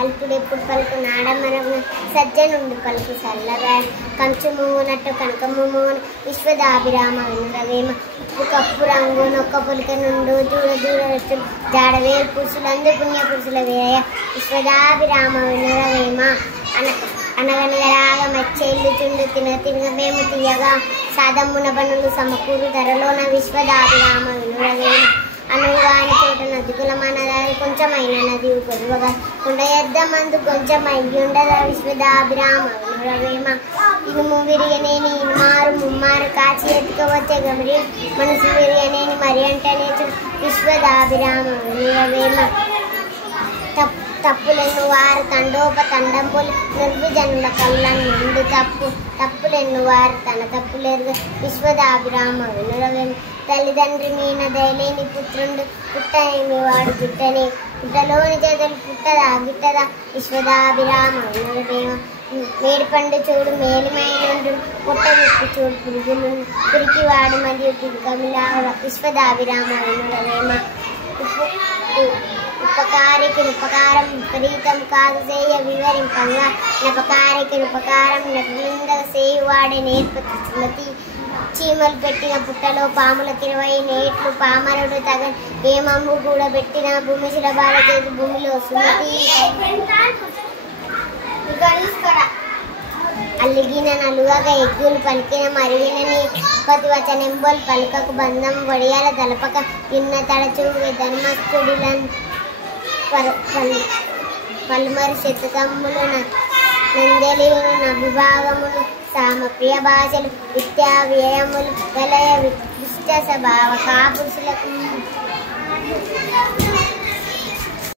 అల్పుడెప్పుడు పలుకు నాడమరము సజ్జనుండు పలుకు సల్లగా కంచు మూనట్టు కనకమ్మున విశ్వదాభిరామ వినురవేమ ఉప్పు కప్పు రంగు నొక్క పులిక నుండు దూర దూర రచులు జాడవేరు పురుషులందు పుణ్య పురుషుల వేయ విశ్వదాభిరామ వినురవేమ అనగనగరాగ మచ్చేళ్ళు చుండు తినగమేము తీయగా సాదమ్మున పనులు సమకూరు ధరలోన విశ్వదాభిరామ వినురవేమ అనుగాని చోట నదికులమనదాది కొంచెమైన నది గొడవగా కుండ ఎద్ద మందు కొంచెం అయ్యుండదా విశ్వదాభిరామ వినురవేమ ఇనుము విరియనేని ఇనుమారు ముమ్మారు కాచి ఎత్తుకోవచ్చే గమరి మనసు విరియనేని మరి అంటనే విశ్వదాభిరామ వినురవేమ తప్పులెన్ను వారు తండోపతండంబులు నిర్విజనుల కళ్ళను నుండి తప్పులెన్ను వారు తన తప్పులెరుగ విశ్వదాభిరామ వినురవేమ తల్లిదండ్రి మీన దయలేని పుత్రుండు పుట్టనేమి వాడు గిట్టని పుట్టలోని చేతులు పుట్టదా గిట్టదా విశ్వదాభిరామ వినురవేమ మేడిపండు చూడు మేలిమైనండు పుట్ట విప్పి చూడు పురుగులు పిరికివాడు మరియు పిరికమిలా విశ్వదాభిరామ వినురవేమ ఉపకారికి ఉపకారం విపరీతం కాదు చేయ వివరింపంగా నపకారికి ఉపకారం నిర్లింద చేయువాడే నేర్పతి సుమతి చీమలు పెట్టిన పుట్టలో పాములకు 20 నేట్లు పామరుడు తగ ఏమమ్ము కూడా పెట్టిన భూమి శిలబాల చేతి భూమిలో సుమతి అల్లిగిన నలుగగా ఎగ్గులు పలికిన మరిగినని పతివచనెంబోలు పలుకకు బంధం వడియాల తలపక ఇన్న తడచు ధర్మస్థుడులను పలుమరి శతకమ్ములు నందెలియును నభిభాగములు సామ ప్రియ భాషలు విద్యా వ్యయములు గలయ విశిష్ట స్వభావ కాపురుషులకు